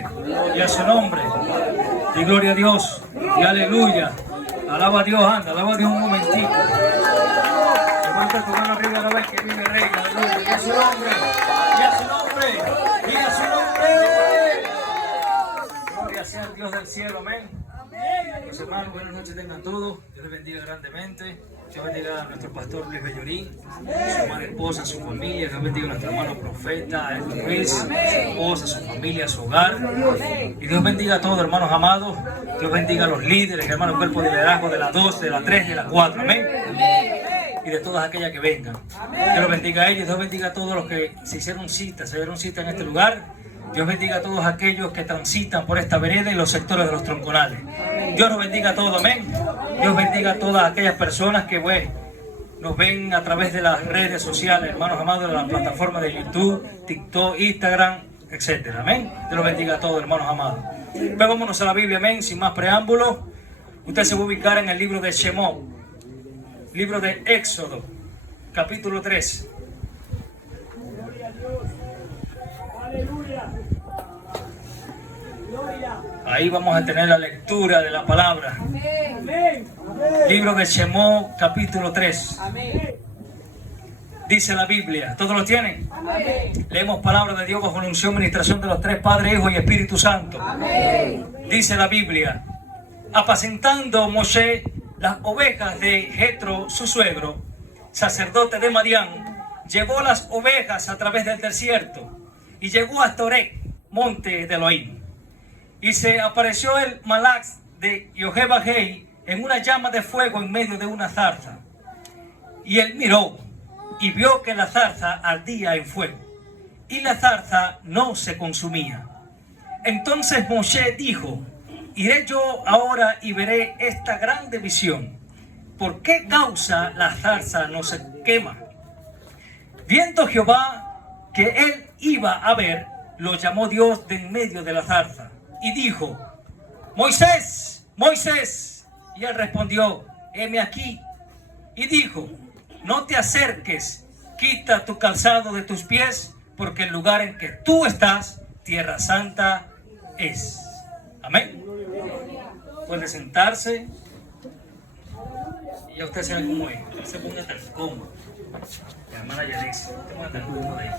nombre, y a su nombre. Y gloria a Dios, y aleluya. Alaba a Dios, anda, alaba a Dios un momentito. Levanta tu mano arriba a la vez que vive Rey, aleluya. Y a su nombre, y a su nombre, y a su nombre. Gloria sea el Dios del cielo, amén. Los hermanos, buenas noches tengan todos. Dios les bendiga grandemente. Dios bendiga a nuestro pastor Luis Bellorín, su madre esposa, su familia. Dios bendiga a nuestro hermano profeta Edwin Luis, su esposa, su familia, su hogar. Y Dios bendiga a todos, hermanos amados. Dios bendiga a los líderes, hermanos, cuerpo de liderazgo de la 2, de la 3, de la 4. Amén. Y de todas aquellas que vengan. Dios los bendiga a ellos. Dios bendiga a todos los que se dieron cita en este lugar. Dios bendiga a todos aquellos que transitan por esta vereda y los sectores de los tronconales. Dios nos bendiga a todos, amén. Dios bendiga a todas aquellas personas que nos ven a través de las redes sociales, hermanos amados, de las plataformas de YouTube, TikTok, Instagram, etc. Amén. Dios los bendiga a todos, hermanos amados. Pues vámonos a la Biblia, amén, sin más preámbulos. Usted se va a ubicar en el libro de Shemot, libro de Éxodo, capítulo 3. Ahí vamos a tener la lectura de la palabra. Libro de Shemot, capítulo 3. Dice la Biblia. ¿Todos lo tienen? Leemos palabra de Dios bajo la unción y ministración de los tres Padre, Hijo y Espíritu Santo. Dice la Biblia: apacentando Moshe las ovejas de Jetro, su suegro, sacerdote de Madián, llevó las ovejas a través del desierto y llegó hasta Oreb, monte de Elohim. Y se apareció el Malach de Yohebahei en una llama de fuego en medio de una zarza. Y él miró y vio que la zarza ardía en fuego, y la zarza no se consumía. Entonces Moshe dijo: iré yo ahora y veré esta grande visión. ¿Por qué causa la zarza no se quema? Viendo Jehová que él iba a ver, lo llamó Dios de en medio de la zarza y dijo: Moisés, Moisés. Y él respondió: heme aquí. Y dijo: no te acerques, quita tu calzado de tus pies, porque el lugar en que tú estás, tierra santa es. Amén. Puede sentarse. Y ya usted sabe cómo es. Se ponga tan cómodo. La hermana Yanis, te ponga tan cómodo ahí.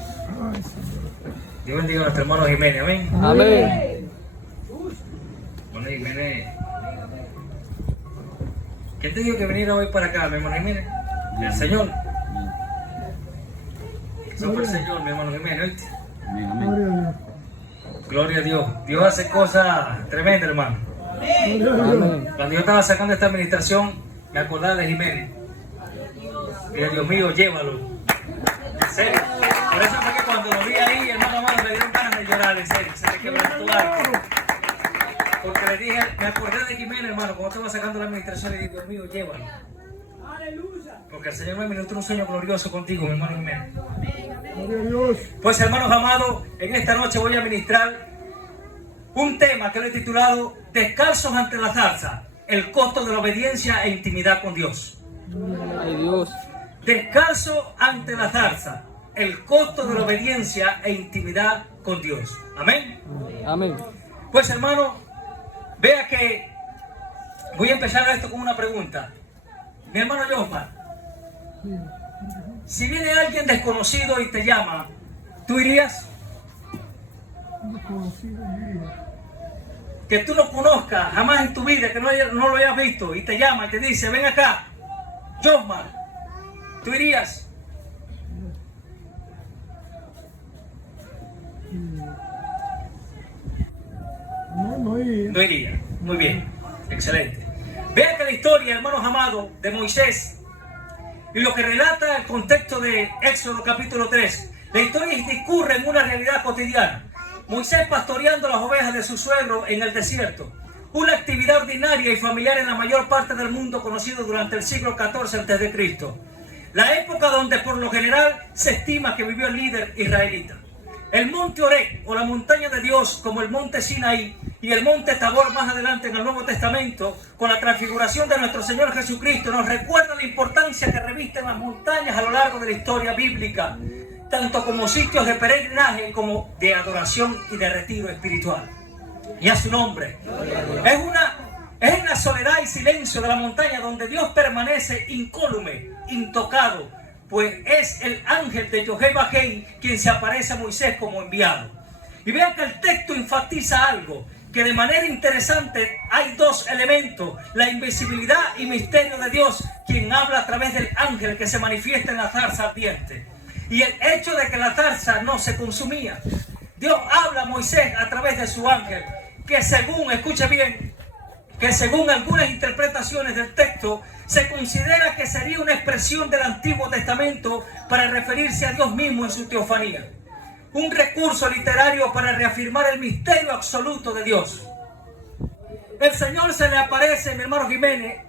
Dios bendiga a nuestro hermano Jiménez. Amén. Amén. Bueno, Jiménez, ¿quién te dijo que venir hoy para acá, mi hermano Jiménez? El Señor. Eso fue el Señor, mi hermano Jiménez, ¿oíste? Amén. Gloria a Dios. Dios hace cosas tremendas, hermano. Amén. Cuando yo estaba sacando esta administración, me acordaba de Jiménez. Y dije: Dios mío, llévalo. En serio. Por eso fue que cuando lo vi ahí, hermano, me dieron ganas de llorar, en serio. Se me quebrantó algo. Porque le dije, me acordé de Jiménez, hermano, cuando estaba sacando la administración, le dije: Dios mío, llévalo. Porque el Señor me ministró un sueño glorioso contigo, mi hermano Jiménez. Pues, hermanos amados, en esta noche voy a ministrar un tema que lo he titulado Descalzos ante la zarza, el costo de la obediencia e intimidad con Dios. Ay, Dios. Descalzo ante la zarza, el costo de la obediencia e intimidad con Dios. Amén. Amén. Pues, hermano, vea que voy a empezar esto con una pregunta. Mi hermano Josmar, si viene alguien desconocido y te llama, ¿tú irías? Que tú no conozcas jamás en tu vida, que no lo hayas visto, y te llama y te dice: ven acá, Josmar, ¿tú irías? No iría. No iría. Muy bien, excelente. Vean que la historia, hermanos amados, de Moisés y lo que relata el contexto de Éxodo capítulo 3, la historia discurre en una realidad cotidiana. Moisés pastoreando las ovejas de su suegro en el desierto, una actividad ordinaria y familiar en la mayor parte del mundo conocido durante el siglo XIV a.C., la época donde por lo general se estima que vivió el líder israelita. El monte Oreb, o la montaña de Dios, como el monte Sinaí y el monte Tabor más adelante en el Nuevo Testamento, con la transfiguración de nuestro Señor Jesucristo, nos recuerda la importancia que revisten las montañas a lo largo de la historia bíblica, tanto como sitios de peregrinaje como de adoración y de retiro espiritual. Y a su nombre. Es en la soledad y silencio de la montaña donde Dios permanece incólume, intocado, pues es el ángel de Jehová quien se aparece a Moisés como enviado. Y vean que el texto enfatiza algo, que de manera interesante hay dos elementos: la invisibilidad y misterio de Dios, quien habla a través del ángel que se manifiesta en la zarza ardiente, y el hecho de que la zarza no se consumía. Dios habla a Moisés a través de su ángel, que según, escuche bien, que según algunas interpretaciones del texto, se considera que sería una expresión del Antiguo Testamento para referirse a Dios mismo en su teofanía. Un recurso literario para reafirmar el misterio absoluto de Dios. El Señor se le aparece, mi hermano Jiménez,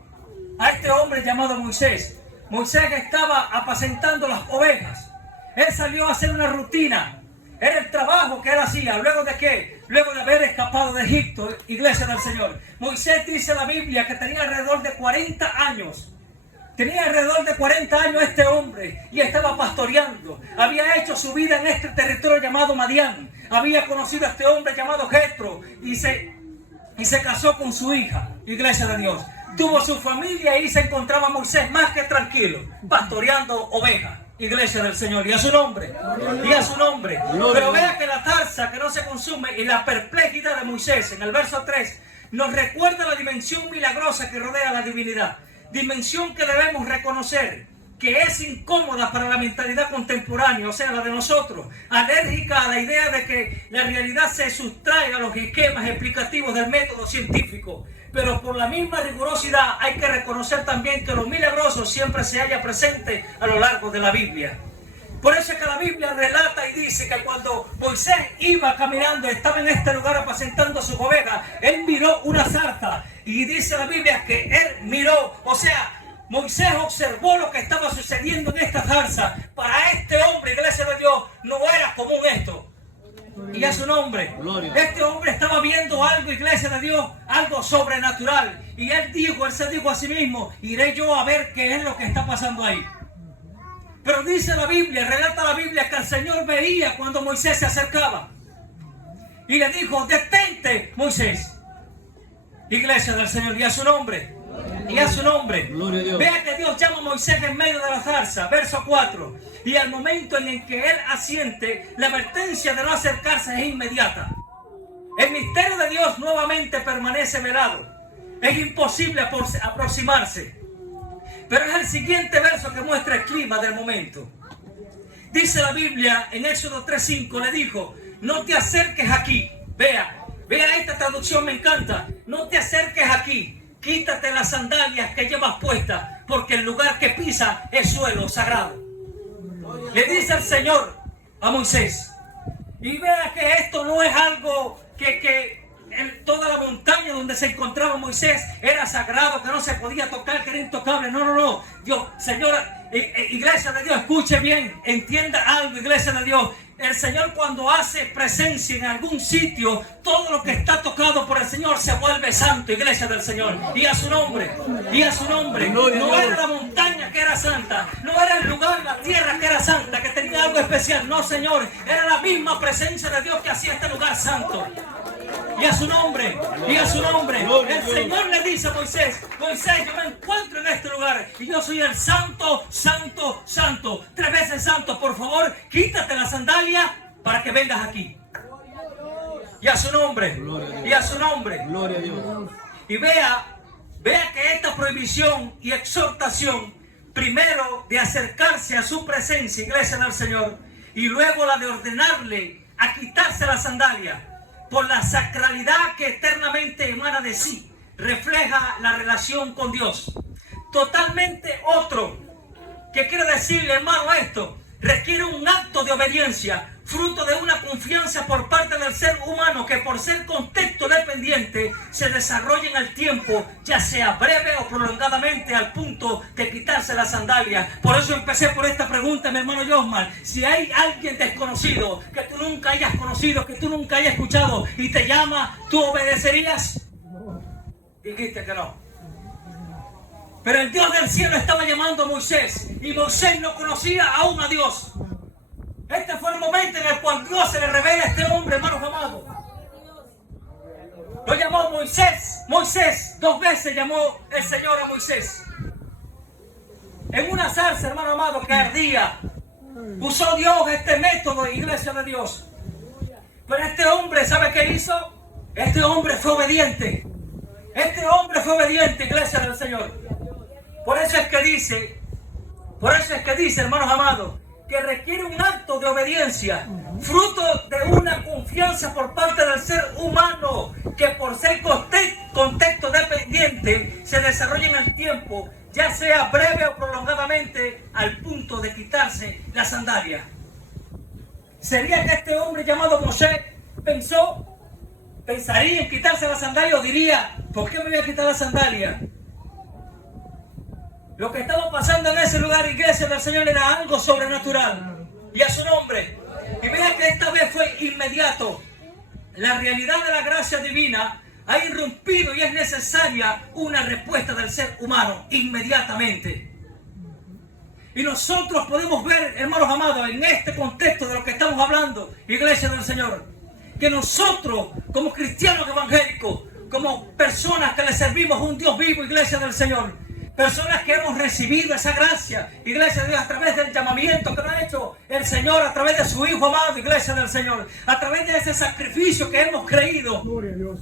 a este hombre llamado Moisés. Moisés estaba apacentando las ovejas. Él salió a hacer una rutina. Era el trabajo que él hacía. ¿Luego de qué? Luego de haber escapado de Egipto, iglesia del Señor. Moisés, dice la Biblia, que tenía alrededor de 40 años. Tenía alrededor de 40 años este hombre y estaba pastoreando. Había hecho su vida en este territorio llamado Madián. Había conocido a este hombre llamado Jetro y se casó con su hija, iglesia de Dios. Tuvo su familia y se encontraba Moisés más que tranquilo, pastoreando ovejas, iglesia del Señor. Y a su nombre, y a su nombre. Pero vea que la zarza que no se consume y la perplejidad de Moisés en el verso 3 nos recuerda la dimensión milagrosa que rodea a la divinidad. Dimensión que debemos reconocer que es incómoda para la mentalidad contemporánea, o sea, la de nosotros, alérgica a la idea de que la realidad se sustrae a los esquemas explicativos del método científico. Pero por la misma rigurosidad hay que reconocer también que lo milagroso siempre se halla presente a lo largo de la Biblia. Por eso es que la Biblia relata y dice que cuando Moisés iba caminando, estaba en este lugar apacentando sus ovejas, él miró una zarza. Y dice la Biblia que él miró, o sea, Moisés observó lo que estaba sucediendo en esta zarza. Para este hombre, iglesia de Dios, no era común esto. Y a su nombre, este hombre estaba viendo algo, iglesia de Dios, algo sobrenatural. Y él se dijo a sí mismo, iré yo a ver qué es lo que está pasando ahí. Pero dice la Biblia, relata la Biblia, que el Señor veía cuando Moisés se acercaba. Y le dijo, detente, Moisés. Iglesia del Señor, y a su nombre. Y a su nombre. Vea que Dios llama a Moisés en medio de la zarza. Verso 4. Y al momento en el que él asiente, la advertencia de no acercarse es inmediata. El misterio de Dios nuevamente permanece velado. Es imposible aproximarse. Pero es el siguiente verso que muestra el clima del momento. Dice la Biblia en Éxodo 3:5, le dijo, no te acerques aquí. Vea esta traducción, me encanta. No te acerques aquí. Quítate las sandalias que llevas puestas, porque el lugar que pisa es suelo sagrado. Le dice el Señor a Moisés. Y vea que esto no es algo que en toda la montaña donde se encontraba Moisés era sagrado, que no se podía tocar, que era intocable. No. Dios, señora, iglesia de Dios, escuche bien, entienda algo, iglesia de Dios. El Señor, cuando hace presencia en algún sitio, todo lo que está tocado por el Señor se vuelve santo, iglesia del Señor. Y a su nombre, y a su nombre. No era la montaña que era santa, no era el lugar, la tierra que era santa, que tenía algo especial. No, Señor, era la misma presencia de Dios que hacía este lugar santo. Y a su nombre, y a su nombre. El Señor le dice a Moisés, Moisés, yo me encuentro en este lugar y yo soy el santo, santo, santo. 3 veces santo, por favor, quítate la sandalia para que vengas aquí. Y a su nombre, y a su nombre. Gloria a Dios. Y vea que esta prohibición y exhortación, primero de acercarse a su presencia, iglesia del Señor, y luego la de ordenarle a quitarse la sandalia, por la sacralidad que eternamente emana de sí, refleja la relación con Dios. Totalmente otro. ¿Qué quiere decirle, hermano, esto? Requiere un acto de obediencia, fruto de una confianza por parte del ser humano que por ser contexto dependiente se desarrolla en el tiempo, ya sea breve o prolongadamente, al punto de quitarse la sandalia. Por eso empecé por esta pregunta, mi hermano Josmar. Si hay alguien desconocido, que tú nunca hayas conocido, que tú nunca hayas escuchado y te llama, ¿tú obedecerías? Dijiste que no. Pero el Dios del cielo estaba llamando a Moisés y Moisés no conocía aún a Dios. Este fue el momento en el cual Dios se le revela a este hombre, hermanos amados. Moisés, 2 veces llamó el Señor a Moisés. En una zarza, hermano amado, que ardía, usó Dios este método, iglesia de Dios. Pero este hombre, ¿sabe qué hizo? Este hombre fue obediente. Este hombre fue obediente, iglesia del Señor. Por eso es que dice, hermanos amados, que requiere un acto de obediencia, fruto de una confianza por parte del ser humano, que por ser contexto dependiente, se desarrolla en el tiempo, ya sea breve o prolongadamente, al punto de quitarse la sandalia. ¿Sería que este hombre llamado Moshe pensaría en quitarse la sandalia o diría, ¿por qué me voy a quitar la sandalia? Lo que estaba pasando en ese lugar, iglesia del Señor, era algo sobrenatural. Y a su nombre. Y vea que esta vez fue inmediato. La realidad de la gracia divina ha irrumpido y es necesaria una respuesta del ser humano inmediatamente. Y nosotros podemos ver, hermanos amados, en este contexto de lo que estamos hablando, iglesia del Señor, que nosotros, como cristianos evangélicos, como personas que le servimos a un Dios vivo, iglesia del Señor, personas que hemos recibido esa gracia, iglesia de Dios, a través del llamamiento que nos ha hecho el Señor, a través de su Hijo amado, iglesia del Señor, a través de ese sacrificio que hemos creído. Gloria a Dios.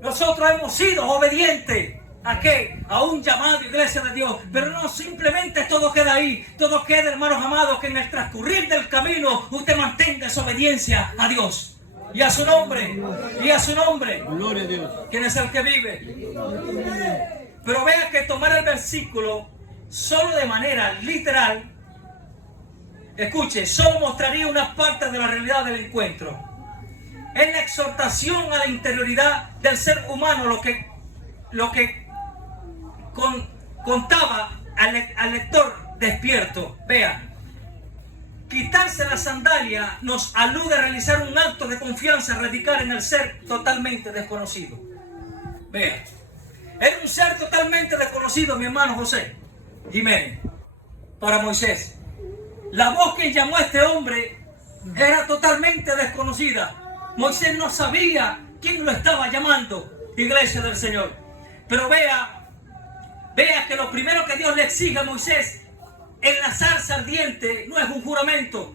Nosotros hemos sido obedientes. ¿A qué? A un llamado, iglesia de Dios. Pero no simplemente todo queda ahí. Todo queda, hermanos amados, que en el transcurrir del camino usted mantenga esa obediencia a Dios. Y a su nombre. Y a su nombre. Gloria a Dios. ¿Quién es el que vive? Pero vea que tomar el versículo solo de manera literal, escuche, solo mostraría una parte de la realidad del encuentro. Es la exhortación a la interioridad del ser humano lo que contaba al lector despierto. Vea, quitarse la sandalia nos alude a realizar un acto de confianza radical en el ser totalmente desconocido. Vea, era un ser totalmente desconocido, mi hermano José Jiménez, para Moisés. La voz que llamó a este hombre era totalmente desconocida. Moisés no sabía quién lo estaba llamando, iglesia del Señor. Pero vea que lo primero que Dios le exige a Moisés en la zarza ardiente no es un juramento.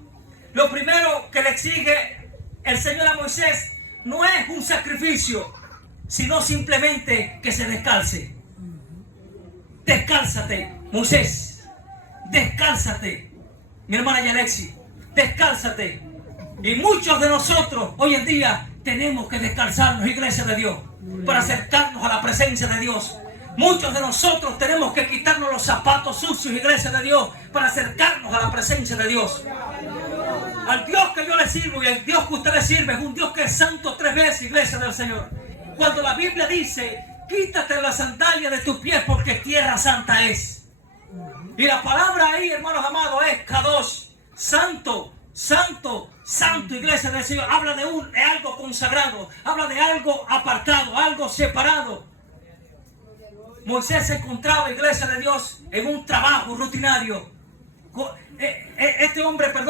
Lo primero que le exige el Señor a Moisés no es un sacrificio, sino simplemente que se descalce. Descálzate, Moisés. Descálzate, mi hermana Yalexi. Descálzate. Y muchos de nosotros hoy en día tenemos que descalzarnos, iglesia de Dios, para acercarnos a la presencia de Dios. Muchos de nosotros tenemos que quitarnos los zapatos sucios, iglesia de Dios, para acercarnos a la presencia de Dios. Al Dios que yo le sirvo y el Dios que usted le sirve es un Dios que es santo 3 veces, iglesia del Señor. Cuando la Biblia dice, quítate la sandalia de tus pies porque tierra santa es. Y la palabra ahí, hermanos amados, es Kadosh, santo, santo, santo, iglesia del Señor. Habla de algo consagrado, habla de algo apartado, algo separado. Moisés se encontraba, iglesia de Dios, en un trabajo rutinario.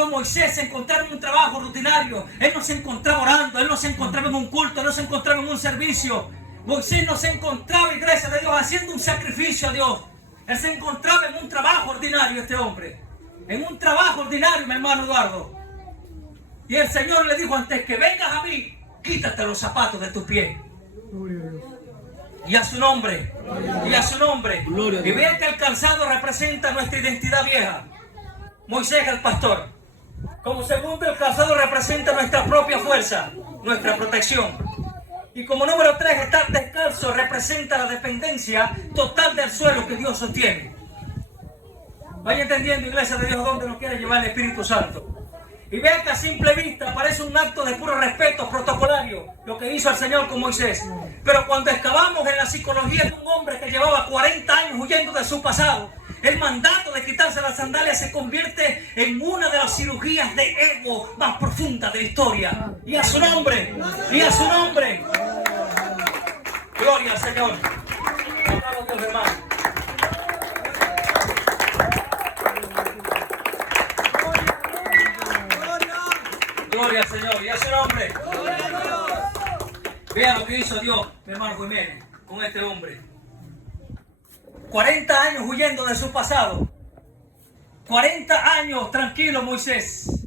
Moisés se encontraba en un trabajo rutinario. Él no se encontraba orando, él no se encontraba en un culto, él no se encontraba en un servicio. Moisés no se encontraba, iglesia de Dios, haciendo un sacrificio a Dios. Él se encontraba en un trabajo ordinario, este hombre. En un trabajo ordinario, mi hermano Eduardo. Y el Señor le dijo, antes que vengas a mí, quítate los zapatos de tus pies. Gloria a Dios. Y a su nombre, y a su nombre. Gloria a Y Dios. vean que el calzado representa nuestra identidad vieja. Moisés el pastor. Como segundo, el calzado representa nuestra propia fuerza, nuestra protección. Y como número 3, estar descalzo representa la dependencia total del suelo que Dios sostiene. Vaya entendiendo, iglesia de Dios, dónde nos quiere llevar el Espíritu Santo. Y vean que a simple vista parece un acto de puro respeto protocolario lo que hizo el Señor con Moisés. Pero cuando excavamos en la psicología de un hombre que llevaba 40 años huyendo de su pasado, el mandato de quitarse las sandalias se convierte en una de las cirugías de ego más profundas de la historia. Y a su nombre, y a su nombre. Gloria al Señor. Oramos a Dios, hermano. Gloria al Señor y a su nombre. Vea lo que hizo Dios, mi hermano Jiménez, con este hombre. 40 años huyendo de su pasado. 40 años tranquilo Moisés,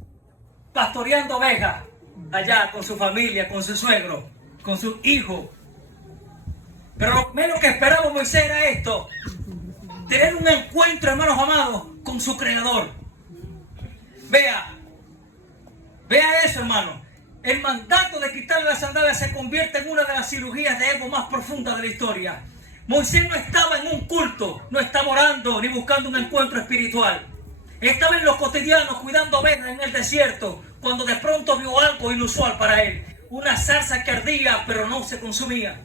pastoreando ovejas allá con su familia, con su suegro, con su hijo. Pero lo menos que esperaba Moisés era esto: tener un encuentro, hermanos amados, con su Creador. Vea eso, hermano. El mandato de quitarle las sandalias se convierte en una de las cirugías de ego más profundas de la historia. Moisés no estaba en un culto, no estaba orando ni buscando un encuentro espiritual. Estaba en lo cotidiano, cuidando ovejas en el desierto, cuando de pronto vio algo inusual para él. Una zarza que ardía, pero no se consumía.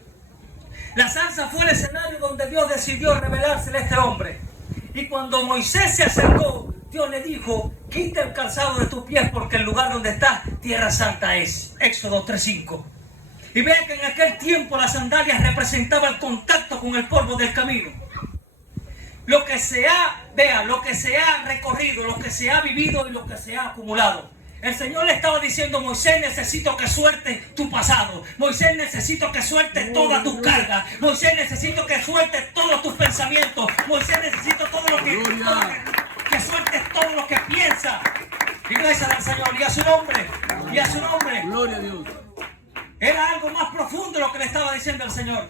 La zarza fue el escenario donde Dios decidió revelársele a este hombre. Y cuando Moisés se acercó, Dios le dijo: quita el calzado de tus pies, porque el lugar donde estás, tierra santa es. Éxodo 3:5. Y vea que en aquel tiempo las sandalias representaban el contacto con el polvo del camino. Lo que se ha recorrido, lo que se ha vivido y lo que se ha acumulado. El Señor le estaba diciendo: Moisés, necesito que sueltes tu pasado. Moisés, necesito que sueltes toda tu carga. Moisés, necesito que sueltes todos tus pensamientos. Moisés, necesito que sueltes todo lo que piensas. Iglesia del Señor, y a su nombre, y a su nombre. Gloria a Dios. Era algo más profundo lo que le estaba diciendo el Señor.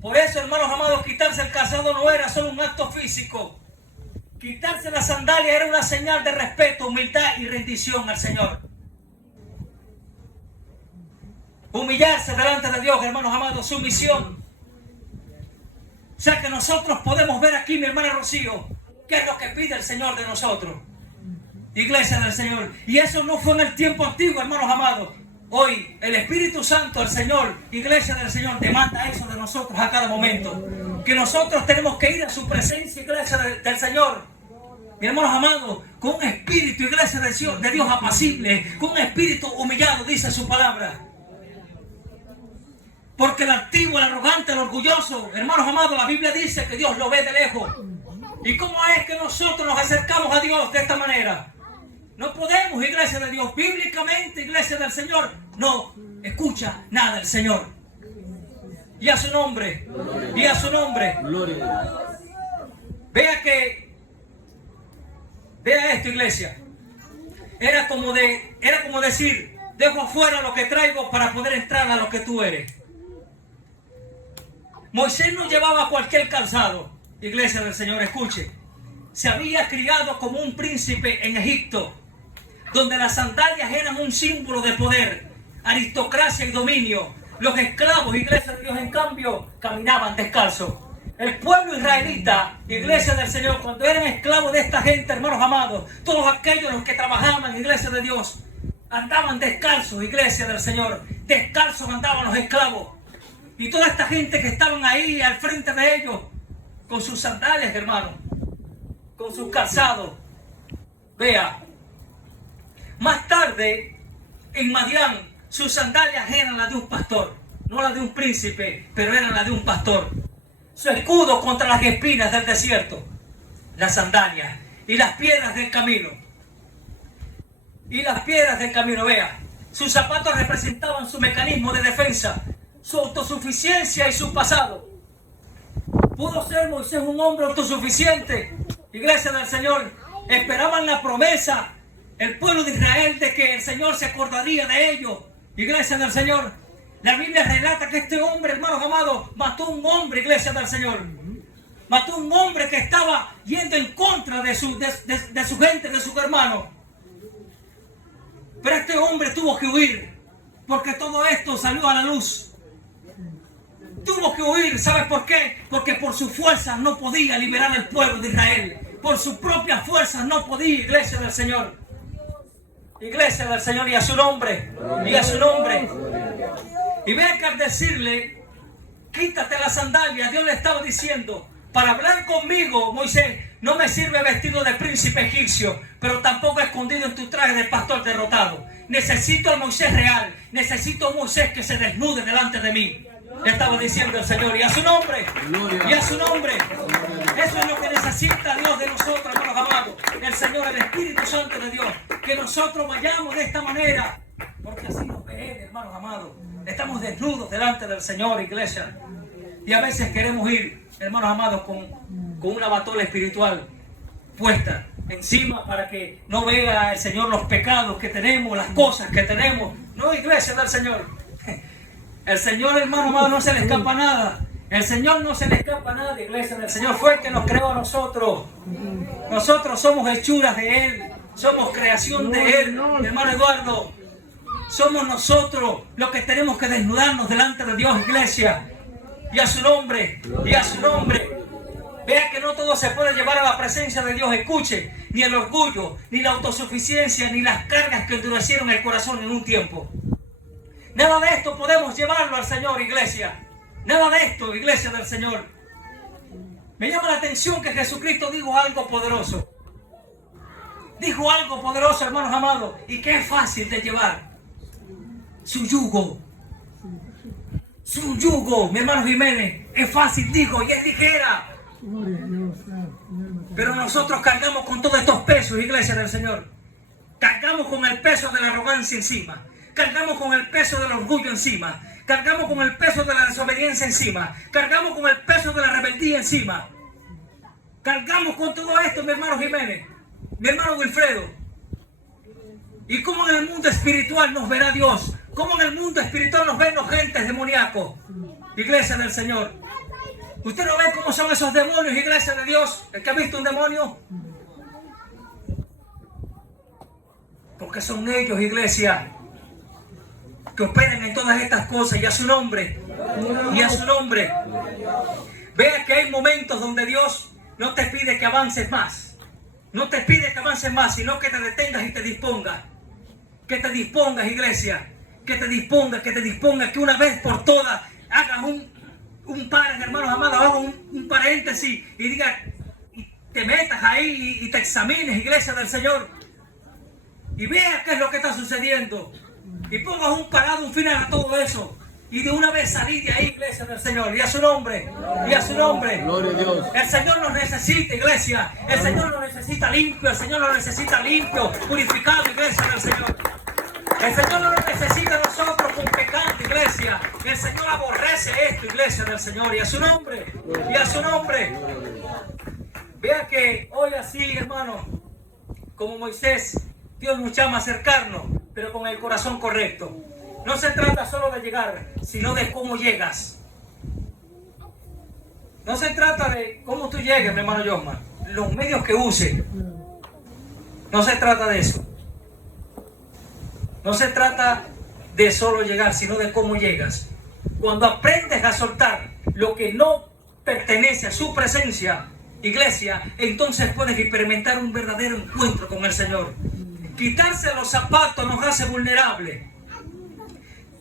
Por eso, hermanos amados, quitarse el calzado no era solo un acto físico. Quitarse la sandalia era una señal de respeto, humildad y rendición al Señor. Humillarse delante de Dios, hermanos amados, sumisión. O sea que nosotros podemos ver aquí, mi hermana Rocío, qué es lo que pide el Señor de nosotros. Iglesia del Señor. Y eso no fue en el tiempo antiguo, hermanos amados. Hoy el Espíritu Santo, el Señor, Iglesia del Señor, demanda eso de nosotros a cada momento. Que nosotros tenemos que ir a su presencia, Iglesia del Señor. Mi hermanos amados, con un espíritu, Iglesia de Dios apacible, con un espíritu humillado, dice su palabra. Porque el altivo, el arrogante, el orgulloso, hermanos amados, la Biblia dice que Dios lo ve de lejos. ¿Y cómo es que nosotros nos acercamos a Dios de esta manera? No podemos, Iglesia de Dios, bíblicamente, Iglesia del Señor, no escucha nada del Señor. Y a su nombre, y a su nombre. Vea esto, Iglesia. Era como decir: dejo afuera lo que traigo para poder entrar a lo que tú eres. Moisés no llevaba cualquier calzado. Iglesia del Señor, escuche. Se había criado como un príncipe en Egipto, donde las sandalias eran un símbolo de poder, aristocracia y dominio. Los esclavos, Iglesia de Dios, en cambio, caminaban descalzos. El pueblo israelita, Iglesia del Señor, cuando eran esclavos de esta gente, hermanos amados, todos aquellos los que trabajaban, Iglesia de Dios, andaban descalzos, Iglesia del Señor. Descalzos andaban los esclavos. Y toda esta gente que estaban ahí al frente de ellos, con sus sandalias, hermanos, con sus calzados. Vea, más tarde, en Madián, sus sandalias eran las de un pastor. No las de un príncipe, pero eran las de un pastor. Su escudo contra las espinas del desierto, las sandalias y las piedras del camino. Y las piedras del camino, vea. Sus zapatos representaban su mecanismo de defensa, su autosuficiencia y su pasado. ¿Pudo ser Moisés un hombre autosuficiente? Iglesia del Señor, esperaban la promesa, el pueblo de Israel, de que el Señor se acordaría de ellos. Iglesia del Señor, la Biblia relata que este hombre, hermanos amados, mató a un hombre, Iglesia del Señor. Mató a un hombre que estaba yendo en contra de su gente, de sus hermanos. Pero este hombre tuvo que huir, porque todo esto salió a la luz. Tuvo que huir, ¿sabes por qué? Porque por sus fuerzas no podía liberar al pueblo de Israel. Por sus propias fuerzas no podía, Iglesia del Señor. Iglesia del Señor, y a su nombre, y a su nombre. Y vean que al decirle: quítate la sandalia, Dios le estaba diciendo: para hablar conmigo, Moisés, no me sirve vestido de príncipe egipcio, pero tampoco escondido en tu traje de pastor derrotado. Necesito al Moisés real, necesito a un Moisés que se desnude delante de mí. Le estaba diciendo el Señor, y a su nombre, y a su nombre. Eso es lo que necesita Dios de nosotros, hermanos amados. El Señor, el Espíritu Santo de Dios. Que nosotros vayamos de esta manera, porque así nos ve Él, hermanos amados. Estamos desnudos delante del Señor, iglesia. Y a veces queremos ir, hermanos amados, con una batola espiritual puesta encima para que no vea el Señor los pecados que tenemos, las cosas que tenemos. No, iglesia del Señor. El Señor, hermano amado, no se le escapa nada. El Señor no se le escapa nada, iglesia del Señor. Fue el que nos creó a nosotros. Nosotros somos hechuras de Él. Somos creación de Él, hermano Eduardo. Somos nosotros los que tenemos que desnudarnos delante de Dios, iglesia. Y a su nombre, y a su nombre. Vea que no todo se puede llevar a la presencia de Dios. Escuche, ni el orgullo, ni la autosuficiencia, ni las cargas que endurecieron el corazón en un tiempo. Nada de esto podemos llevarlo al Señor, iglesia. Nada de esto, iglesia del Señor. Me llama la atención que Jesucristo dijo algo poderoso. Dijo algo poderoso, hermanos amados, y que es fácil de llevar. Su yugo. Su yugo, mi hermano Jiménez, es fácil, dijo, y es ligera. Gloria a Dios. Pero nosotros cargamos con todos estos pesos, iglesia del Señor. Cargamos con el peso de la arrogancia encima. Cargamos con el peso del orgullo encima. Cargamos con el peso de la desobediencia encima. Cargamos con el peso de la rebeldía encima. Cargamos con todo esto, mi hermano Jiménez, mi hermano Wilfredo. ¿Y cómo en el mundo espiritual nos verá Dios? ¿Cómo en el mundo espiritual nos ven los gentes demoníacos? Iglesia del Señor. ¿Usted no ve cómo son esos demonios, iglesia de Dios? ¿El que ha visto un demonio? Porque son ellos, iglesia, que operan en todas estas cosas, y a su nombre, y a su nombre. Vea que hay momentos donde Dios no te pide que avances más. No te pide que avances más, sino que te detengas y te dispongas. Que te dispongas, iglesia. Que te dispongas, que una vez por todas hagas un par, hermanos amados, hagas un paréntesis y digas, y te metas ahí y te examines, iglesia del Señor. Y veas qué es lo que está sucediendo. Y pongas un parado, un final a todo eso. Y de una vez salir de ahí, iglesia del Señor. Y a su nombre. Y a su nombre. Gloria a Dios. El Señor nos necesita, iglesia. El Señor nos necesita limpio. El Señor nos necesita limpio, purificado, iglesia del Señor. El Señor no nos necesita a nosotros con pecado, iglesia. El Señor aborrece esto, iglesia del Señor. Y a su nombre. Y a su nombre. Vea que hoy así, hermano, como Moisés, Dios nos llama a acercarnos, pero con el corazón correcto. No se trata solo de llegar, sino de cómo llegas. No se trata de cómo tú llegues, mi hermano Josman, los medios que uses. No se trata de eso. No se trata de solo llegar, sino de cómo llegas. Cuando aprendes a soltar lo que no pertenece a su presencia, iglesia, entonces puedes experimentar un verdadero encuentro con el Señor. Quitarse los zapatos nos hace vulnerables.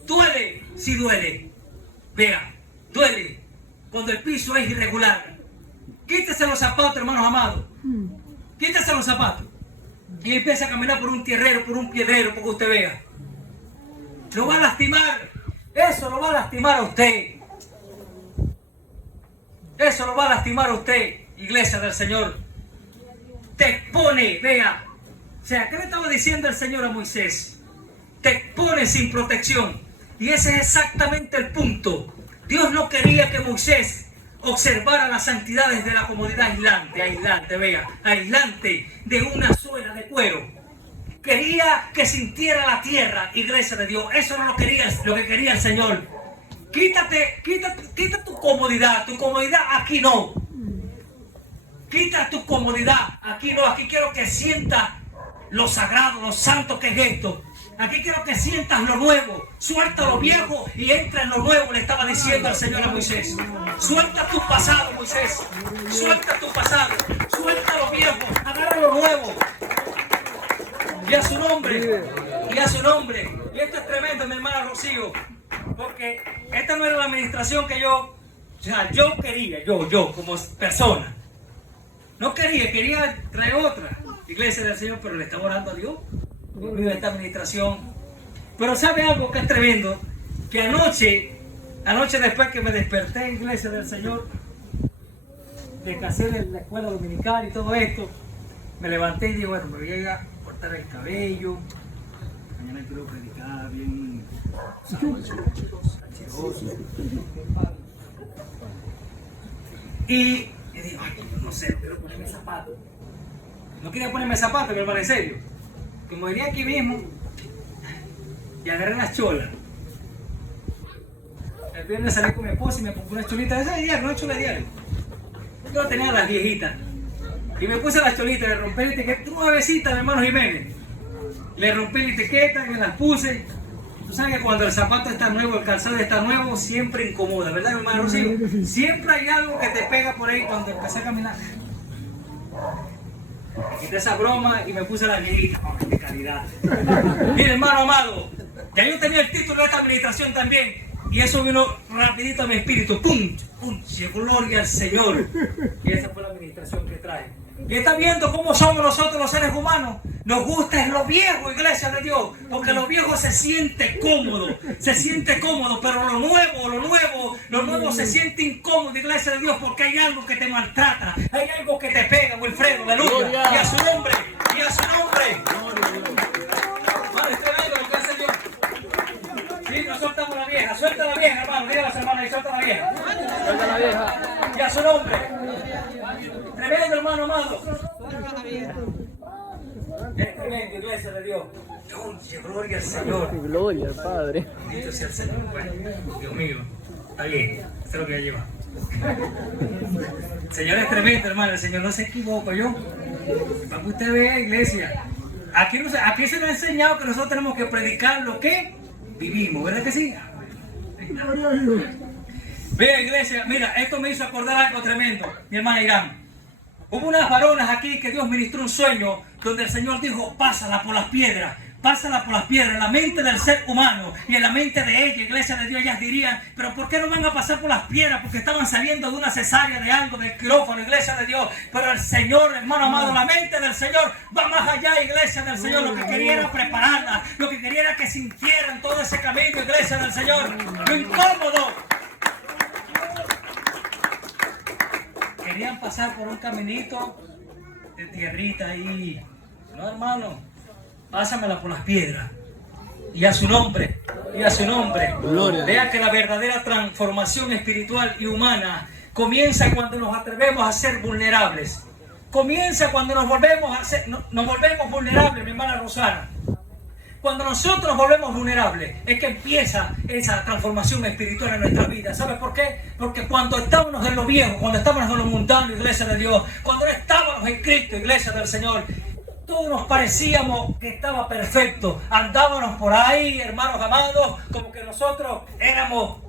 Duele, sí duele. Vea, duele cuando el piso es irregular. Quítese los zapatos, hermanos amados. Quítese los zapatos. Y empieza a caminar por un tierrero, por un piedrero, porque usted vea. Lo va a lastimar. Eso lo va a lastimar a usted. Eso lo va a lastimar a usted, iglesia del Señor. Te expone, vea. O sea, ¿qué le estaba diciendo el Señor a Moisés? Te expone sin protección. Y ese es exactamente el punto. Dios no quería que Moisés observara las santidades de la comodidad aislante, vea, aislante de una suela de cuero. Quería que sintiera la tierra, iglesia de Dios. Eso no lo que quería el Señor. Quita tu comodidad aquí no. Quita tu comodidad aquí no. Aquí quiero que sientas lo sagrado, lo santo que es esto. Aquí quiero que sientas lo nuevo. Suelta lo viejo y entra en lo nuevo, le estaba diciendo al Señor a Moisés. Suelta tu pasado, Moisés. Suelta tu pasado. Suelta lo viejo. Agarra lo nuevo. Y a su nombre. Y a su nombre. Y esto es tremendo, mi hermana Rocío. Porque esta no era la administración que yo quería, yo como persona. No quería traer otra iglesia del Señor, pero le estaba orando a Dios. De esta administración. Pero sabe algo que es tremendo, que anoche después que me desperté en iglesia del Señor, de que hacer la escuela dominical y todo esto, me levanté y dije, bueno, me voy a cortar el cabello, mañana quiero predicar bien Y digo, ay, no sé, quiero ponerme zapatos. No quería ponerme zapatos, mi hermano, en serio. Como venía aquí mismo, y agarré las cholas. El viernes salí con mi esposa y me puse unas cholitas de esas de diario, una chola de diario. Yo tenía las viejitas. Y me puse las cholitas, le rompí la etiqueta, nuevecita, mi hermano Jiménez. Le rompí la etiqueta, me las puse. Tú sabes que cuando el zapato está nuevo, el calzado está nuevo, siempre incomoda, ¿verdad, mi hermano Rocío? Siempre hay algo que te pega por ahí cuando empecé a caminar. Me quité esa broma y me puse la viejita. ¡Oh, qué calidad! Mire, hermano amado, ya yo tenía el título de esta administración también. Y eso vino rapidito a mi espíritu. ¡Pum! ¡Pum! Gloria al Señor. Y esa fue la administración que trae. Y está viendo cómo somos nosotros los seres humanos. Nos gusta es lo viejo, iglesia de Dios. Porque lo viejo se siente cómodo. Se siente cómodo. Pero lo nuevo se siente incómodo, iglesia de Dios. Porque hay algo que te maltrata. Hay algo que te pega, Wilfredo. Aleluya. Y a su nombre. Y a su nombre. Vale, es tremendo lo que hace Dios. Sí, nos soltamos la vieja. Suelta la vieja, hermano. Dígale a las hermanas y suelta la vieja. Suelta la vieja. Y a su nombre. Tremendo, hermano amado. Es tremendo, iglesia de Dios. Gloria al Señor. Gloria al Padre. Bendito sea el Señor. Bueno, Dios mío. Está bien. Eso es lo que ya lleva. El Señor es tremendo, hermano. El Señor no se equivoca, yo. Para que usted vea, iglesia. Aquí se nos ha enseñado que nosotros tenemos que predicar lo que vivimos, ¿verdad que sí? Gloria a Dios. Vea, iglesia, mira, esto me hizo acordar algo tremendo, mi hermana Irán. Hubo unas varonas aquí que Dios ministró un sueño donde el Señor dijo, pásala por las piedras en la mente del ser humano y en la mente de ella, iglesia de Dios. Ellas dirían, pero ¿por qué no van a pasar por las piedras? Porque estaban saliendo de una cesárea de algo, del quirófano, iglesia de Dios. Pero el Señor, hermano amado, la mente del Señor va más allá, iglesia del Señor. Lo que quería era prepararla, lo que quería era que sintieran todo ese camino, iglesia del Señor. Lo incómodo. Querían pasar por un caminito de tierrita ahí. No, hermano, pásamela por las piedras. Y a su nombre, y a su nombre. Gloria. Vea que la verdadera transformación espiritual y humana comienza cuando nos atrevemos a ser vulnerables. Comienza cuando nos volvemos vulnerables, mi hermana Rosana. Cuando nosotros nos volvemos vulnerables, es que empieza esa transformación espiritual en nuestra vida. ¿Sabes por qué? Porque cuando estábamos en lo viejo, cuando estábamos en lo mundano, iglesia de Dios, cuando no estábamos en Cristo, iglesia del Señor, todos nos parecíamos que estaba perfecto. Andábamos por ahí, hermanos amados, como que nosotros, hermanos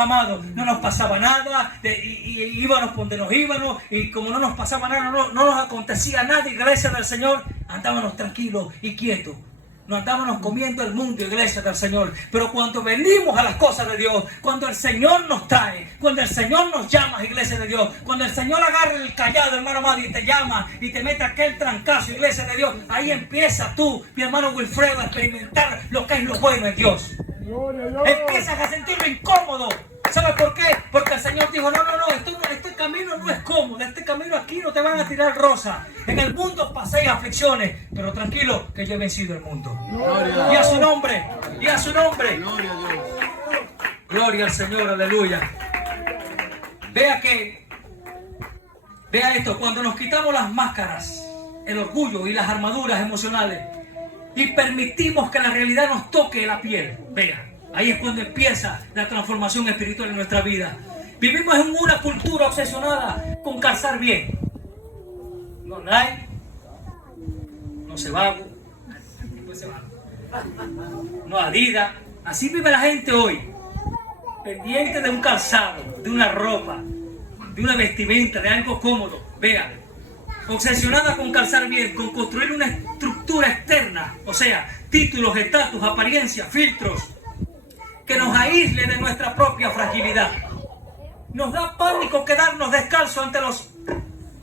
amados. No nos pasaba nada, y íbamos donde nos íbamos, y como no nos pasaba nada, no nos acontecía nada, iglesia del Señor, andábamos tranquilos y quietos. No andábamos comiendo el mundo, iglesia del Señor. Pero cuando venimos a las cosas de Dios, cuando el Señor nos trae, cuando el Señor nos llama, iglesia de Dios, cuando el Señor agarra el callado, hermano amado, y te llama y te mete aquel trancazo, iglesia de Dios, ahí empiezas tú, mi hermano Wilfredo, a experimentar lo que es lo bueno en Dios. Gloria a Dios. Empiezas a sentirlo incómodo. ¿Sabes por qué? Porque el Señor dijo, no, este camino no es cómodo, este camino aquí no te van a tirar rosa. En el mundo paséis aflicciones, pero tranquilo que yo he vencido el mundo. Gloria. Y a su nombre, y a su nombre. Gloria a Dios. Gloria al Señor, aleluya. Vea esto, cuando nos quitamos las máscaras, el orgullo y las armaduras emocionales y permitimos que la realidad nos toque la piel, vea. Ahí es cuando empieza la transformación espiritual en nuestra vida. Vivimos en una cultura obsesionada con calzar bien. No Nike, no Sebago, no Adidas. Así vive la gente hoy. Pendiente de un calzado, de una ropa, de una vestimenta, de algo cómodo. Vea. Obsesionada con calzar bien, con construir una estructura externa. O sea, títulos, estatus, apariencia, filtros. Que nos aísle de nuestra propia fragilidad. Nos da pánico quedarnos descalzos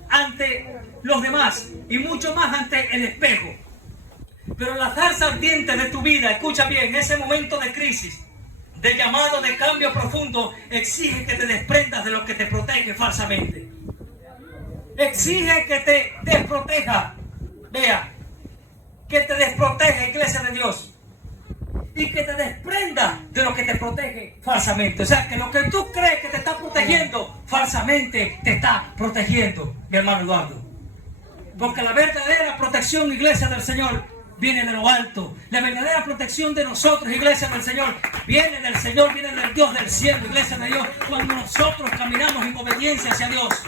ante los demás y mucho más ante el espejo. Pero la zarza ardiente de tu vida, escucha bien, en ese momento de crisis, de llamado de cambio profundo, exige que te desprendas de lo que te protege falsamente. Exige que te desproteja. Vea, que te desproteja, iglesia de Dios. y que te desprenda de lo que te protege falsamente. O sea, que lo que tú crees que te está protegiendo, falsamente te está protegiendo, mi hermano Eduardo. Porque la verdadera protección, iglesia del Señor, viene de lo alto. La verdadera protección de nosotros, iglesia del Señor, viene del Señor, viene del Dios del cielo, iglesia de Dios. Cuando nosotros caminamos en obediencia hacia Dios,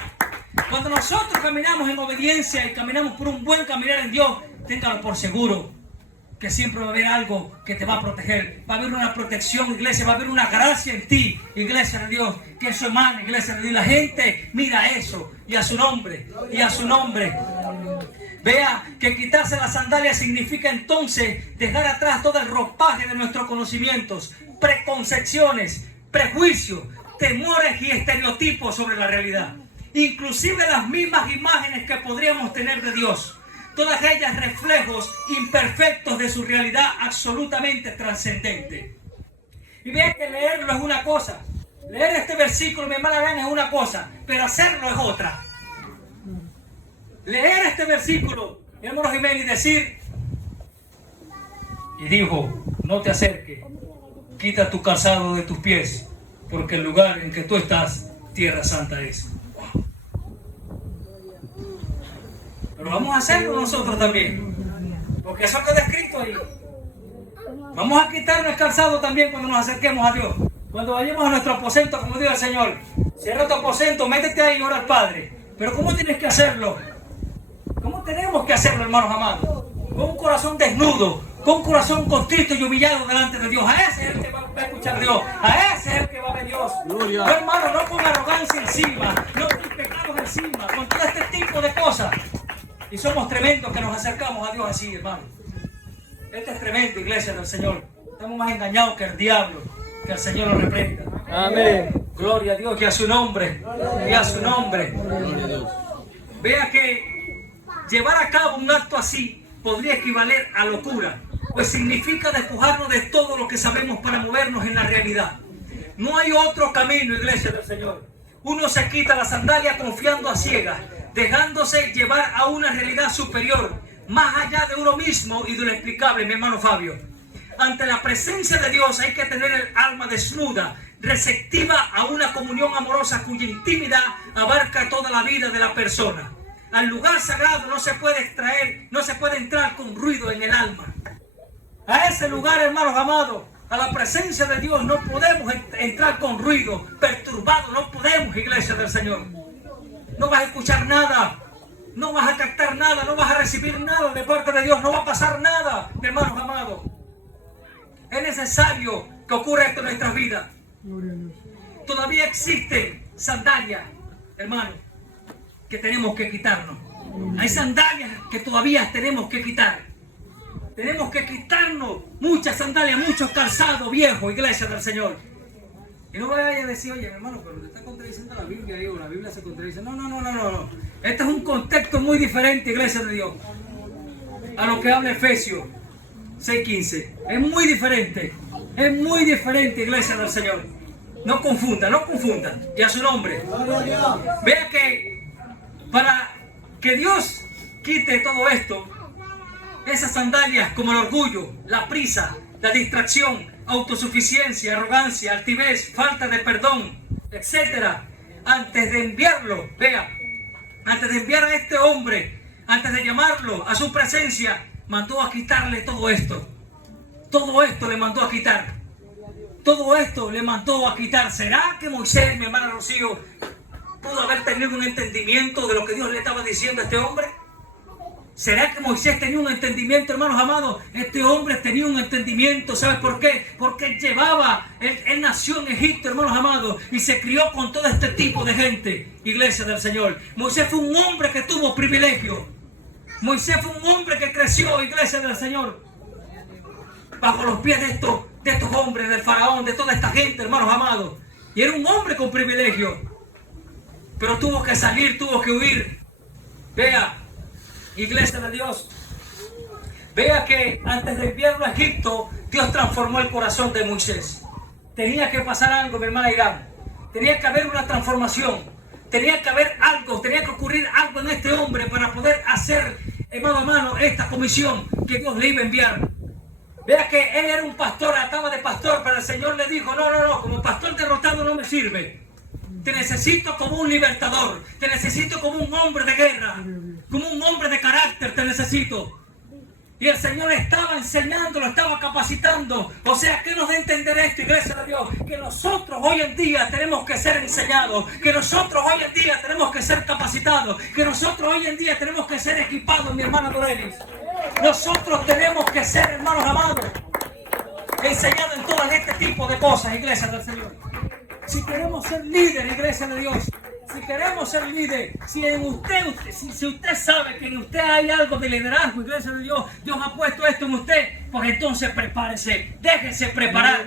cuando nosotros caminamos en obediencia y caminamos por un buen caminar en Dios, téngalo por seguro que siempre va a haber algo que te va a proteger. Va a haber una protección, iglesia, va a haber una gracia en ti, iglesia de Dios, que eso emana, iglesia de Dios. La gente mira eso y a su nombre, y a su nombre. Vea que quitarse las sandalias significa entonces dejar atrás todo el ropaje de nuestros conocimientos, preconcepciones, prejuicios, temores y estereotipos sobre la realidad. Inclusive las mismas imágenes que podríamos tener de Dios. Todas ellas reflejos imperfectos de su realidad absolutamente trascendente. Y vean que leerlo es una cosa. Leer este versículo, mi hermana Ana, es una cosa, pero hacerlo es otra. Leer este versículo, mi hermano Jiménez, y decir, y dijo, no te acerques, quita tu calzado de tus pies, porque el lugar en que tú estás, tierra santa es. Pero vamos a hacerlo nosotros también, porque eso queda escrito ahí. Vamos a quitarnos el calzado también cuando nos acerquemos a Dios. Cuando vayamos a nuestro aposento, como dijo el Señor, cierra tu aposento, métete ahí y ora al Padre. Pero ¿cómo tienes que hacerlo? ¿Cómo tenemos que hacerlo, hermanos amados? Con un corazón desnudo, con un corazón contrito y humillado delante de Dios. A ese es el que va a escuchar Dios. A ese es el que va a ver Dios. Gloria. No, hermano, no con arrogancia encima, no con pecados encima, con todo este tipo de cosas. Y somos tremendos que nos acercamos a Dios así, hermano. Este es tremendo, iglesia del Señor. Estamos más engañados que el diablo. Que el Señor lo reprenda. Amén. Gloria a Dios, que a su nombre. Y a su nombre. Vea que llevar a cabo un acto así podría equivaler a locura, pues significa despojarnos de todo lo que sabemos para movernos en la realidad. No hay otro camino, iglesia del Señor. Uno se quita la sandalia confiando a ciegas, dejándose llevar a una realidad superior, más allá de uno mismo y de lo explicable, mi hermano Fabio. Ante la presencia de Dios hay que tener el alma desnuda, receptiva a una comunión amorosa cuya intimidad abarca toda la vida de la persona. Al lugar sagrado no se puede entrar con ruido en el alma. A ese lugar, hermanos amados, a la presencia de Dios no podemos entrar con ruido, perturbado, no podemos, iglesia del Señor. No vas a escuchar nada, no vas a captar nada, no vas a recibir nada de parte de Dios, no va a pasar nada, hermanos amados. Es necesario que ocurra esto en nuestras vidas. Todavía existen sandalias, hermanos, que tenemos que quitarnos. Hay sandalias que todavía tenemos que quitar. Tenemos que quitarnos muchas sandalias, muchos calzados viejos, iglesia del Señor. Y no vaya a decir, oye, hermano, pero te está contradiciendo la Biblia, o la Biblia se contradice. No. Este es un contexto muy diferente, iglesia de Dios, a lo que habla Efesios 6:15. Es muy diferente, iglesia del Señor. No confundan. Y a su nombre. Vea que para que Dios quite todo esto, esas sandalias como el orgullo, la prisa, la distracción, autosuficiencia, arrogancia, altivez, falta de perdón, etcétera, antes de enviarlo, antes de enviar a este hombre, antes de llamarlo a su presencia, mandó a quitarle todo esto. Todo esto le mandó a quitar. ¿Será que Moisés, mi hermana Rocío, pudo haber tenido un entendimiento de lo que Dios le estaba diciendo a este hombre? ¿Será que Moisés tenía un entendimiento, hermanos amados? Este hombre tenía un entendimiento. ¿Sabes por qué? Porque él nació en Egipto, hermanos amados, y se crió con todo este tipo de gente, iglesia del Señor. Moisés fue un hombre que tuvo privilegio. Moisés fue un hombre que creció, iglesia del Señor, bajo los pies de estos hombres, del faraón, de toda esta gente, hermanos amados. Y era un hombre con privilegio, pero tuvo que salir, tuvo que huir. Vea, iglesia de Dios, vea que antes de enviarlo a Egipto, Dios transformó el corazón de Moisés. Tenía que pasar algo, mi hermana Irán. Tenía que haber una transformación. Tenía que haber algo, tenía que ocurrir algo en este hombre para poder hacer, mano a mano, esta comisión que Dios le iba a enviar. Vea que él era un pastor, estaba de pastor, pero el Señor le dijo, no, como pastor derrotado no me sirve. Te necesito como un libertador, te necesito como un hombre de guerra, como un hombre de carácter, te necesito. Y el Señor estaba enseñando, lo estaba capacitando. O sea, ¿qué nos da a entender esto, iglesia de Dios? Que nosotros hoy en día tenemos que ser enseñados, que nosotros hoy en día tenemos que ser capacitados, que nosotros hoy en día tenemos que ser equipados, mi hermana Dorelis. Nosotros tenemos que ser, hermanos amados, enseñados en todo este tipo de cosas, iglesia del Señor. Si queremos ser líderes, iglesia de Dios, si queremos ser líderes, si usted sabe que en usted hay algo de liderazgo, iglesia de Dios, Dios ha puesto esto en usted, pues entonces prepárese, déjese preparar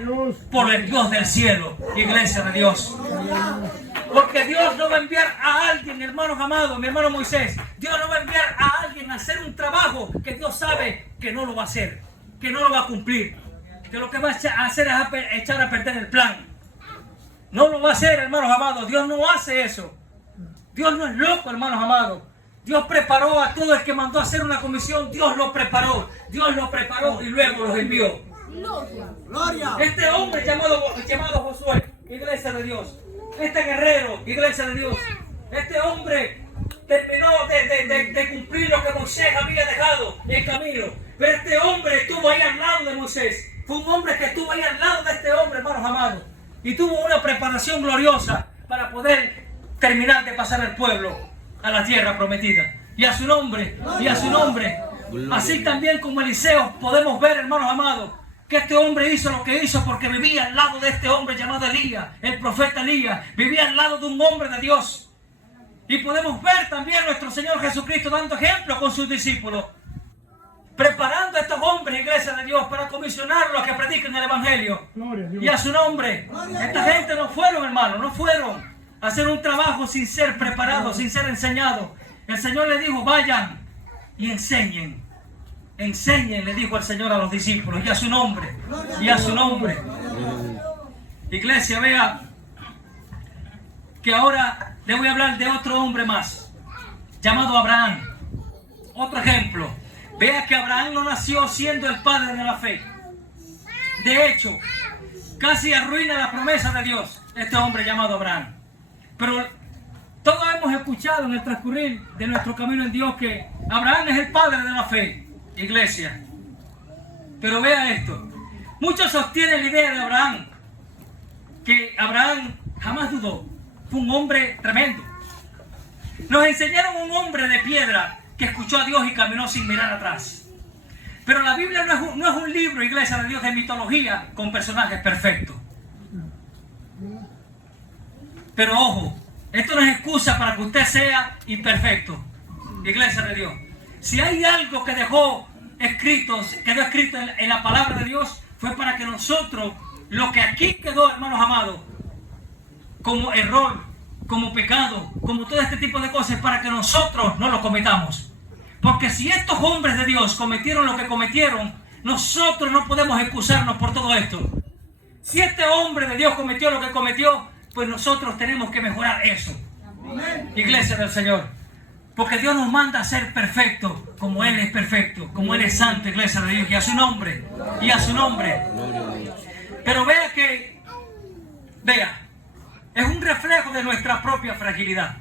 por el Dios del cielo, iglesia de Dios. Porque Dios no va a enviar a alguien, hermanos amados, mi hermano Moisés, Dios no va a enviar a alguien a hacer un trabajo que Dios sabe que no lo va a hacer, que no lo va a cumplir, que lo que va a hacer es echar a perder el plan. No lo va a hacer, hermanos amados. Dios no hace eso. Dios no es loco, hermanos amados. Dios preparó a todo el que mandó a hacer una comisión. Dios lo preparó. Dios lo preparó y luego los envió. Gloria. Este hombre llamado Josué, iglesia de Dios. Este guerrero, iglesia de Dios. Este hombre terminó de cumplir lo que Moisés había dejado en camino. Pero este hombre estuvo ahí al lado de Moisés. Fue un hombre que estuvo ahí al lado de este hombre, hermanos amados. Y tuvo una preparación gloriosa para poder terminar de pasar al pueblo a la tierra prometida. Y a su nombre, así también como Eliseo podemos ver, hermanos amados, que este hombre hizo lo que hizo porque vivía al lado de este hombre llamado Elías, el profeta Elías, vivía al lado de un hombre de Dios. Y podemos ver también a nuestro Señor Jesucristo dando ejemplo con sus discípulos, preparando a estos hombres, iglesia de Dios, para comisionarlos a que prediquen el Evangelio. Y a su nombre, esta gente no fueron, hermanos, no fueron a hacer un trabajo sin ser preparados, sin ser enseñados. El Señor le dijo, vayan y enseñen. Enseñen, le dijo el Señor a los discípulos, y a su nombre, Iglesia, vea que ahora le voy a hablar de otro hombre más, llamado Abraham. Otro ejemplo. Vea que Abraham no nació siendo el padre de la fe. De hecho, casi arruina la promesa de Dios, este hombre llamado Abraham. Pero todos hemos escuchado en el transcurrir de nuestro camino en Dios que Abraham es el padre de la fe, iglesia. Pero vea esto. Muchos sostienen la idea de Abraham, que Abraham jamás dudó. Fue un hombre tremendo. Nos enseñaron un hombre de piedra que escuchó a Dios y caminó sin mirar atrás. Pero la Biblia no es un libro, iglesia de Dios, de mitología con personajes perfectos. Pero ojo, esto no es excusa para que usted sea imperfecto, iglesia de Dios. Si hay algo que quedó escrito en la palabra de Dios, fue para que nosotros, lo que aquí quedó, hermanos amados, como error, como pecado, como todo este tipo de cosas, para que nosotros no lo cometamos. Porque si estos hombres de Dios cometieron lo que cometieron, nosotros no podemos excusarnos por todo esto. Si este hombre de Dios cometió lo que cometió, pues nosotros tenemos que mejorar eso. Iglesia del Señor. Porque Dios nos manda a ser perfectos, como Él es perfecto, como Él es santo, iglesia de Dios, y a su nombre, Pero vea, es un reflejo de nuestra propia fragilidad.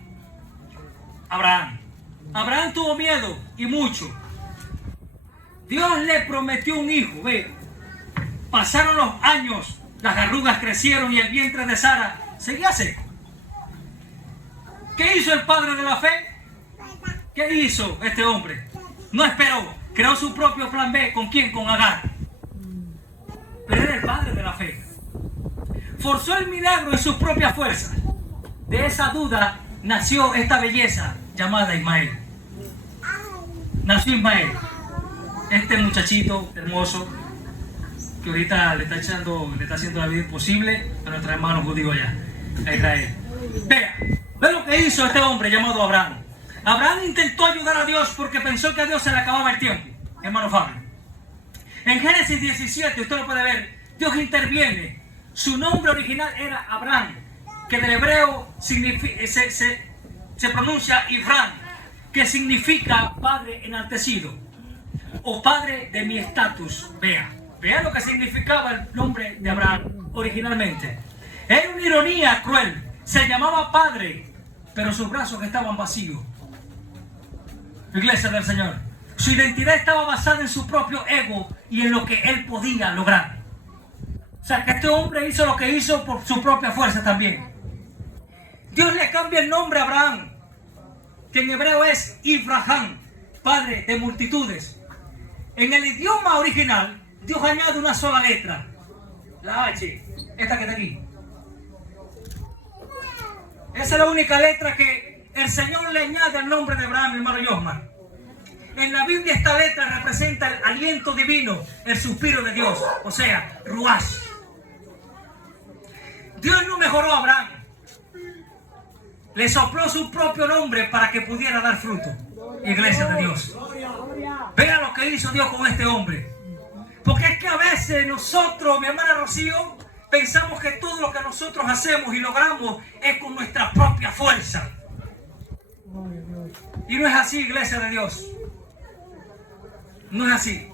Abraham tuvo miedo y mucho. Dios le prometió un hijo, vea. Pasaron los años, las arrugas crecieron y el vientre de Sara seguía seco. ¿Qué hizo el padre de la fe? ¿Qué hizo este hombre? No esperó, creó su propio plan B. ¿Con quién? Con Agar. Pero era el padre de la fe. Forzó el milagro en sus propias fuerzas. De esa duda nació esta belleza llamada Ismael. Nació Ismael, este muchachito hermoso que ahorita le está haciendo la vida imposible a nuestros hermanos judíos allá, a Israel. Vea lo que hizo este hombre llamado Abraham. Abraham intentó ayudar a Dios porque pensó que a Dios se le acababa el tiempo, hermano Fabio. En Génesis 17, usted lo puede ver, Dios interviene. Su nombre original era Abraham, que del hebreo se pronuncia Ifrán, que significa padre enaltecido o padre de mi estatus. Vea, Vean lo que significaba el nombre de Abraham originalmente. Era una ironía cruel. Se llamaba padre, pero sus brazos estaban vacíos. Iglesia del Señor. Su identidad estaba basada en su propio ego y en lo que él podía lograr. O sea, que este hombre hizo lo que hizo por su propia fuerza también. Dios le cambia el nombre a Abraham, que en hebreo es Abraham, padre de multitudes. En el idioma original, Dios añade una sola letra, la H, esta que está aquí. Esa es la única letra que el Señor le añade al nombre de Abraham, hermano Yosman. En la Biblia esta letra representa el aliento divino, el suspiro de Dios, o sea, Ruach. Dios no mejoró a Abraham, le sopló su propio nombre para que pudiera dar fruto. Iglesia de Dios. Vea lo que hizo Dios con este hombre. Porque es que a veces nosotros, mi hermana Rocío, pensamos que todo lo que nosotros hacemos y logramos es con nuestra propia fuerza. Y no es así, iglesia de Dios. No es así.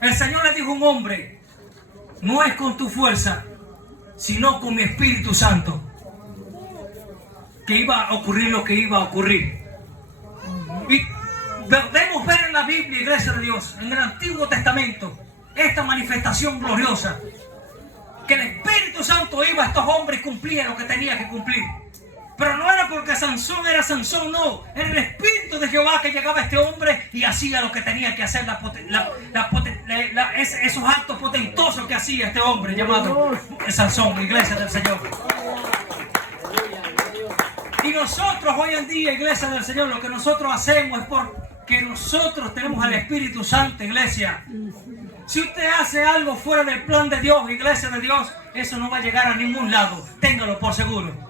El Señor le dijo a un hombre, no es con tu fuerza, sino con mi Espíritu Santo, que iba a ocurrir lo que iba a ocurrir. Y debemos ver en la Biblia, iglesia de Dios, en el Antiguo Testamento, esta manifestación gloriosa, que el Espíritu Santo iba a estos hombres y cumplía lo que tenía que cumplir. Pero no era porque Sansón era Sansón, no. Era el Espíritu de Jehová que llegaba a este hombre y hacía lo que tenía que hacer, esos actos potentosos que hacía este hombre llamado Sansón, iglesia del Señor. Y nosotros hoy en día, iglesia del Señor, lo que nosotros hacemos es porque nosotros tenemos al Espíritu Santo, iglesia. Si usted hace algo fuera del plan de Dios, iglesia de Dios, eso no va a llegar a ningún lado. Téngalo por seguro.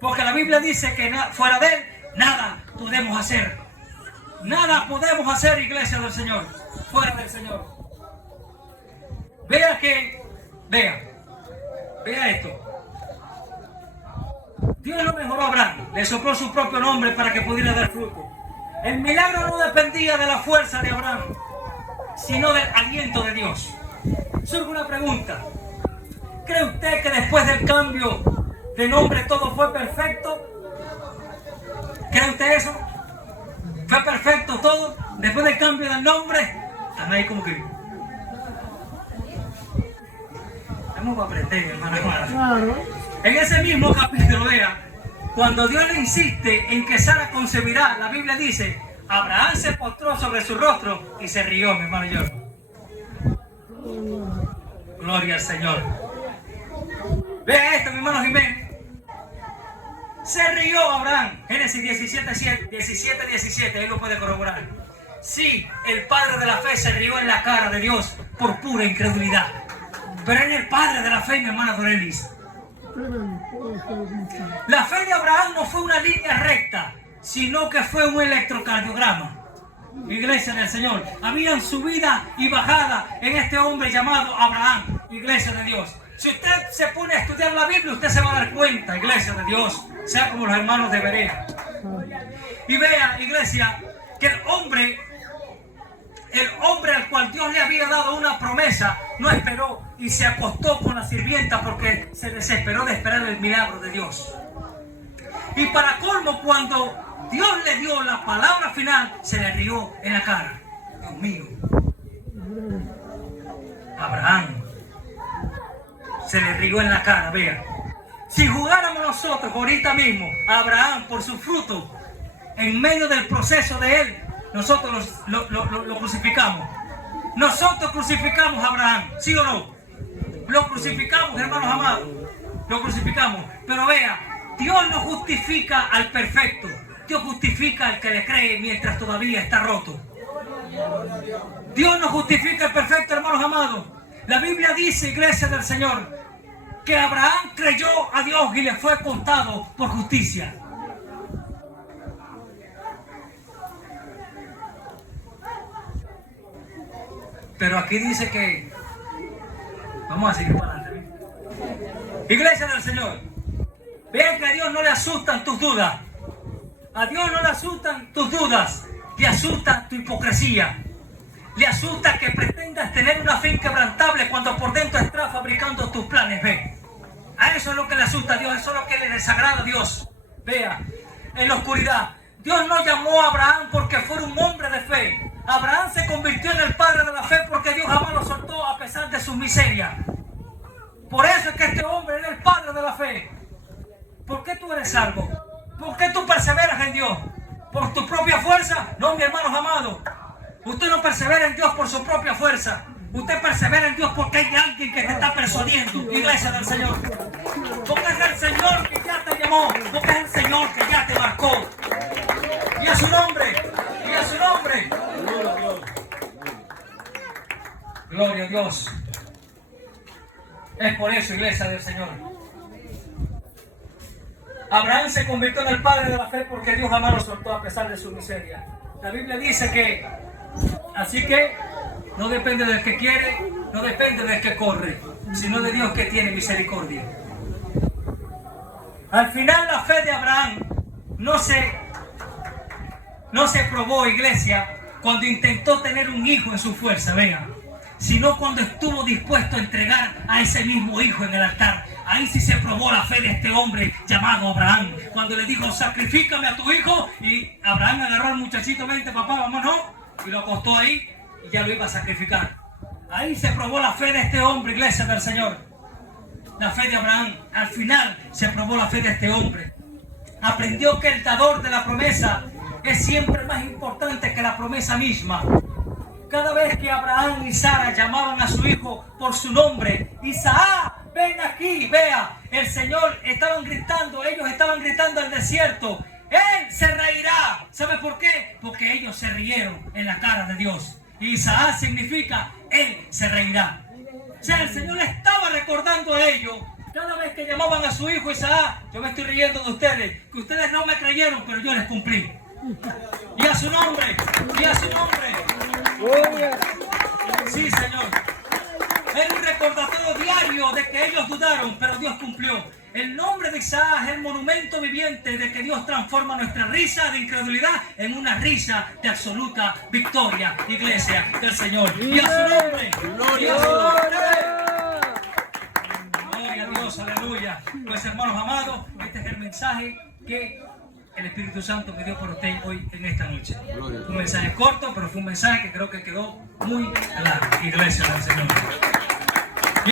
Porque la Biblia dice que fuera de Él, nada podemos hacer. Nada podemos hacer, iglesia del Señor, fuera del Señor. Vea esto. Dios lo mejoró a Abraham, le sopló su propio nombre para que pudiera dar fruto. El milagro no dependía de la fuerza de Abraham, sino del aliento de Dios. Surge una pregunta. ¿Cree usted que después del cambio de nombre todo fue perfecto? ¿Cree usted eso? ¿Fue perfecto todo? Después del cambio del nombre, están ahí como que... Vamos a aprender, hermano. Claro. En ese mismo capítulo, vea, cuando Dios le insiste en que Sara concebirá, la Biblia dice, Abraham se postró sobre su rostro y se rió, mi hermano yo. Gloria al Señor. Vea esto, mi hermano Jiménez. Se rió Abraham. Génesis 17, él lo puede corroborar. Sí, el padre de la fe se rió en la cara de Dios por pura incredulidad. Pero él es el padre de la fe, mi hermana Dorelis. La fe de Abraham no fue una línea recta, sino que fue un electrocardiograma. Iglesia del Señor, habían subida y bajada en este hombre llamado Abraham. Iglesia de Dios. Si usted se pone a estudiar la Biblia, usted se va a dar cuenta, iglesia de Dios, sea como los hermanos de Berea. Y vea, iglesia, que el hombre al cual Dios le había dado una promesa, no esperó y se acostó con la sirvienta porque se desesperó de esperar el milagro de Dios. Y para colmo, cuando Dios le dio la palabra final, se le rió en la cara. Dios mío. Abraham se le rió en la cara, vea. Si jugáramos nosotros ahorita mismo a Abraham por su fruto, en medio del proceso de él, nosotros lo crucificamos. Nosotros crucificamos a Abraham, ¿sí o no? Lo crucificamos, hermanos amados. Lo crucificamos. Pero vea, Dios no justifica al perfecto. Dios justifica al que le cree mientras todavía está roto. Dios no justifica al perfecto, hermanos amados. La Biblia dice, iglesia del Señor, que Abraham creyó a Dios y le fue contado por justicia. Pero aquí dice que... Vamos a seguir para adelante. Iglesia del Señor, vean que a Dios no le asustan tus dudas. A Dios no le asustan tus dudas. Le asusta tu hipocresía. Le asusta que pretendas tener una fe inquebrantable cuando por dentro estás fabricando tus planes B. A eso es lo que le asusta a Dios, eso es lo que le desagrada a Dios. Vea, en la oscuridad. Dios no llamó a Abraham porque fuera un hombre de fe. Abraham se convirtió en el padre de la fe porque Dios jamás lo soltó a pesar de sus miserias. Por eso es que este hombre era el padre de la fe. ¿Por qué tú eres salvo? ¿Por qué tú perseveras en Dios? ¿Por tu propia fuerza? No, mi hermanos amados. Usted no persevera en Dios por su propia fuerza. Usted persevera en Dios porque hay alguien que te está persuadiendo. Iglesia del Señor. Porque es el Señor que ya te llamó. Porque es el Señor que ya te marcó. Y a su nombre. Y a su nombre. Gloria a Dios. Es por eso, iglesia del Señor. Abraham se convirtió en el padre de la fe porque Dios jamás lo soltó a pesar de su miseria. La Biblia dice que, así que, no depende del que quiere, no depende del que corre, sino de Dios que tiene misericordia. Al final la fe de Abraham no se probó, iglesia, cuando intentó tener un hijo en su fuerza, vean, sino cuando estuvo dispuesto a entregar a ese mismo hijo en el altar. Ahí sí se probó la fe de este hombre llamado Abraham. Cuando le dijo, sacrifícame a tu hijo, y Abraham agarró al muchachito, vente papá, vámonos, y lo acostó ahí y ya lo iba a sacrificar. Ahí se probó la fe de este hombre, iglesia del Señor. La fe de Abraham. Al final se probó la fe de este hombre. Aprendió que el dador de la promesa es siempre más importante que la promesa misma. Cada vez que Abraham y Sara llamaban a su hijo por su nombre, Isaac, ven aquí, vea, el Señor estaban gritando, ellos estaban gritando al desierto, Él se reirá. ¿Sabe por qué? Porque ellos se rieron en la cara de Dios. Y Isaac significa, Él se reirá. O sea, el Señor le estaba recordando a ellos, cada vez que llamaban a su hijo Isaac, yo me estoy riendo de ustedes, que ustedes no me creyeron, pero yo les cumplí. Y a su nombre, y a su nombre. Sí, Señor. Era un recordatorio diario de que ellos dudaron, pero Dios cumplió. El nombre de Isaac es el monumento viviente de que Dios transforma nuestra risa de incredulidad en una risa de absoluta victoria, iglesia del Señor. Y a su nombre. Gloria a Dios. Gloria a Dios, aleluya. Pues hermanos amados, este es el mensaje que el Espíritu Santo me dio por usted hoy en esta noche. Un mensaje corto, pero fue un mensaje que creo que quedó muy claro. Iglesia del Señor.